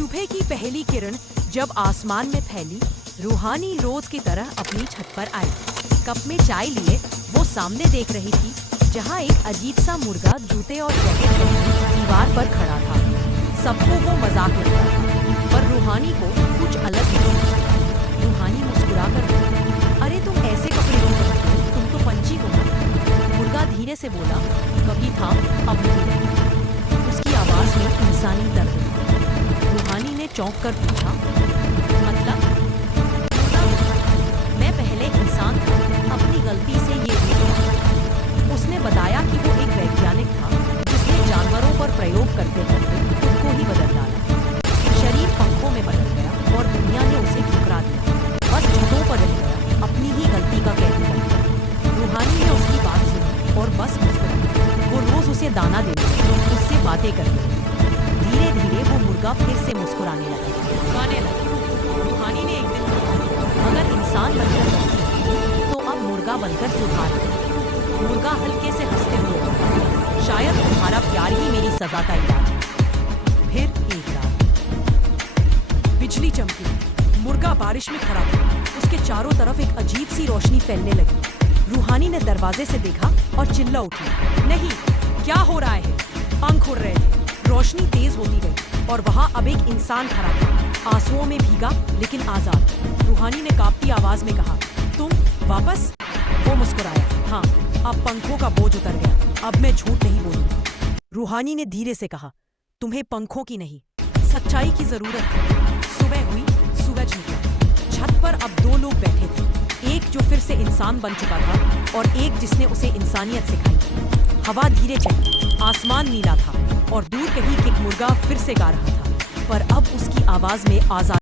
सुबह की पहली किरण जब आसमान में फैली, रूहानी रोज की तरह अपनी छत पर आई। कप में चाय लिए वो सामने देख रही थी, जहाँ एक अजीब सा मुर्गा जूते और जैकेट पहने दीवार पर खड़ा था। सबको वो मजाक लगता था, पर रूहानी को कुछ अलग महसूस हुआ। रूहानी मुस्कुराकर बोली, अरे तुम ऐसे कपड़े क्यों पहनते हो? तुम तो पंछी हो ना। मुर्गा धीरे से बोला, कभी था अब नहीं। उसकी आवाज में इंसानी दर्द था। रूहानी ने चौंक कर पूछा, मतलब? मैं पहले इंसान था, अपनी गलती से ये हुआ। उसने बताया कि वो एक वैज्ञानिक था जिसने जानवरों पर प्रयोग करते करते खुद को ही बदल डाला। शरीर पंखों में बदल गया और दुनिया ने उसे ठुकरा दिया। बस छतों पर रह गया, अपनी ही गलती का कैदी बन गया। रूहानी ने उसकी बात सुनी और बस मुस्कुराई। वो रोज उसे दाना देती, उससे बातें करती। धीरे धीरे वो मुर्गा फिर से मुस्कुराने लगा। रूहानी ने एक दिन कहा, अगर इंसान बनकर गलती तो अब मुर्गा बनकर सुधार दो। मुर्गा हल्के से हंसते हुए बोला, शायद तुम्हारा प्यार ही मेरी सजा का इलाज है। फिर एक रात बिजली चमकी, मुर्गा बारिश में खड़ा था। उसके चारों तरफ एक अजीब सी रोशनी फैलने लगी। रूहानी ने दरवाजे से देखा और चिल्ला उठी, नहीं, क्या हो रहा है? पंख उड़ रहे थे। रोशनी तेज होती गई और वहां अब एक इंसान खड़ा था, आंसुओं में भीगा लेकिन आजाद। रूहानी ने कांपती आवाज में कहा, तुम वापस? वो मुस्कुराया, हाँ, अब पंखों का बोझ उतर गया, अब मैं झूठ नहीं बोलूंगा। रूहानी ने धीरे से कहा, तुम्हें पंखों की नहीं, सच्चाई की जरूरत थी। सुबह हुई, सूरज निकला। छत पर अब दो लोग बैठे थे, एक जो फिर से इंसान बन चुका था और एक जिसने उसे इंसानियत सिखाई थी। हवा धीरे चली, आसमान नीला था और दूर कहीं एक मुर्गा फिर से गा रहा था, पर अब उसकी आवाज में आजाद